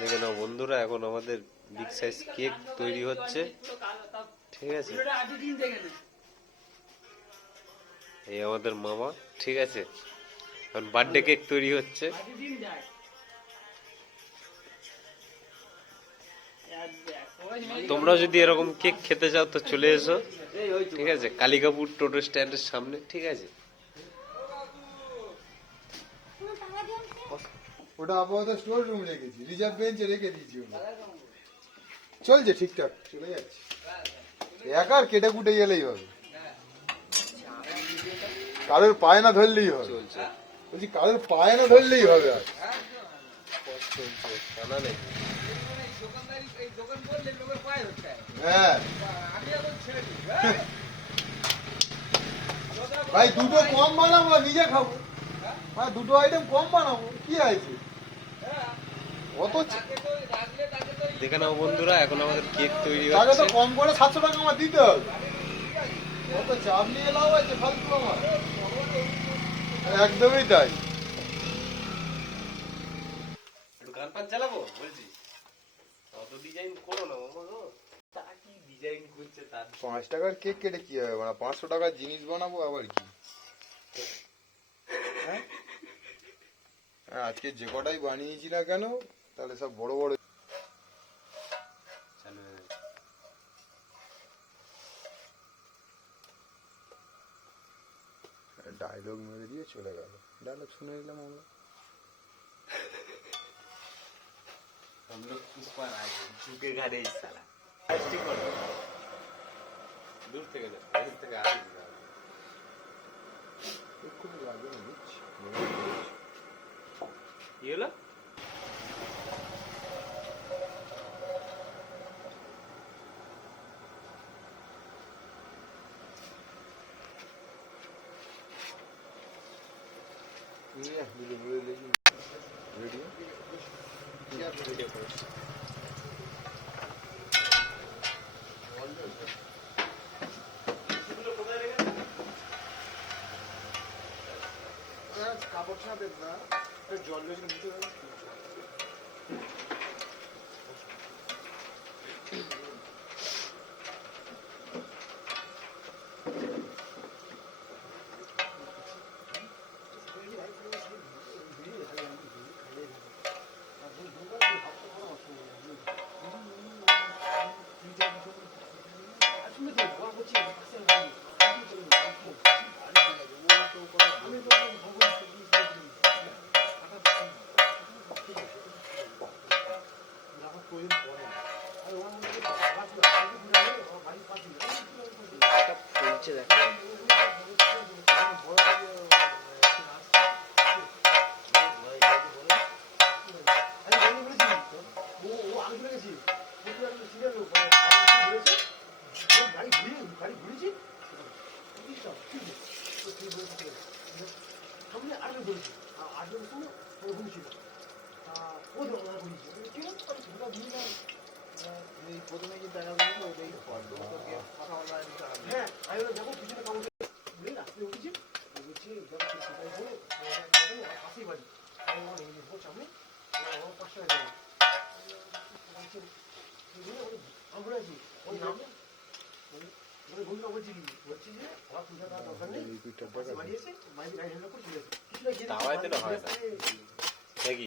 দেখে নাও বন্ধুরা, এখন আমাদের বিগ সাইজ কেক তৈরি হচ্ছে। ঠিক আছে, এই আমাদের মামা। ঠিক আছে, এখন বার্থডে কেক তৈরি হচ্ছে। তোমরা যদি এরকম কেক খেতে চাও তো চলে এসো। ঠিক আছে, কালিকাপুর টোটো স্ট্যান্ডের সামনে। ঠিক আছে, ওটা আপাতত স্টোর রুম রেখেছি, রিজার্ভ বেঞ্চে রেখে দিয়েছি। চলছে ঠিকঠাক, চলে যাচ্ছে। একার কেটে কুটে গেলেই হবে, কারোর পায়ে না ধরলেই হবে। চলছে, বলছি কারোর পায়ে না ধরলেই হবে। আর চলছে, জানা নেই। হ্যাঁ ভাই, দুটো কম বানাবো, নিজে খাবো। হ্যাঁ, দুটো আইটেম কম বানাবো, কি আছে অত। দেখে নাও বন্ধুরা, এখন আমাদের কেক তৈরি তাকে তো হচ্ছে। কম করে 700 টাকা আমার দিতে হবে। অত চাপ নিয়ে লাভ আছে ফালতু আমার। একদমই তাই। গান পান চালাবো বলছি, অত ডিজাইন করো না মামা গো। তা কি ডিজাইন করছে তার। 5 টাকার কেক কেটে কি হবে, মানে 500 টাকার জিনিস বানাবো আবার কি। হ্যাঁ, আজকে যে কটাই বানিয়েছি না কেন, তাহলে সব বড় বড়। ডায়লগ মেরে দিয়ে চলে গেল। ডায়লগ শুনে নিলাম আমরা। हम लोग पुष्पा राज झुके घरे इस साला ठीक कर दूर থেকে না, দূর থেকে আসি না। খুব লাগে না বুঝছি। কি হলো? রেডি ভিডিও করো। কাপড় ছাড়া দেব না, জল ভিতরে। প্রথমে কিন্তু দেখা যাবে ওটাই হ্যাঁ, আমি যাবো পিছনে কামড় রাস্তায় উঠেছি, বলছি আসি বাড়ি সামনে আমার 5 টাকা যাবো। আমরা আছি ওই নাম বন্ধুরা বলছি কি বলছি যে আমার পূজা দেওয়ার দরকার নেই, বাড়ি এসে বাইরে গাড়ি হ্যান্ডেল করে চলে আসি। কিছু না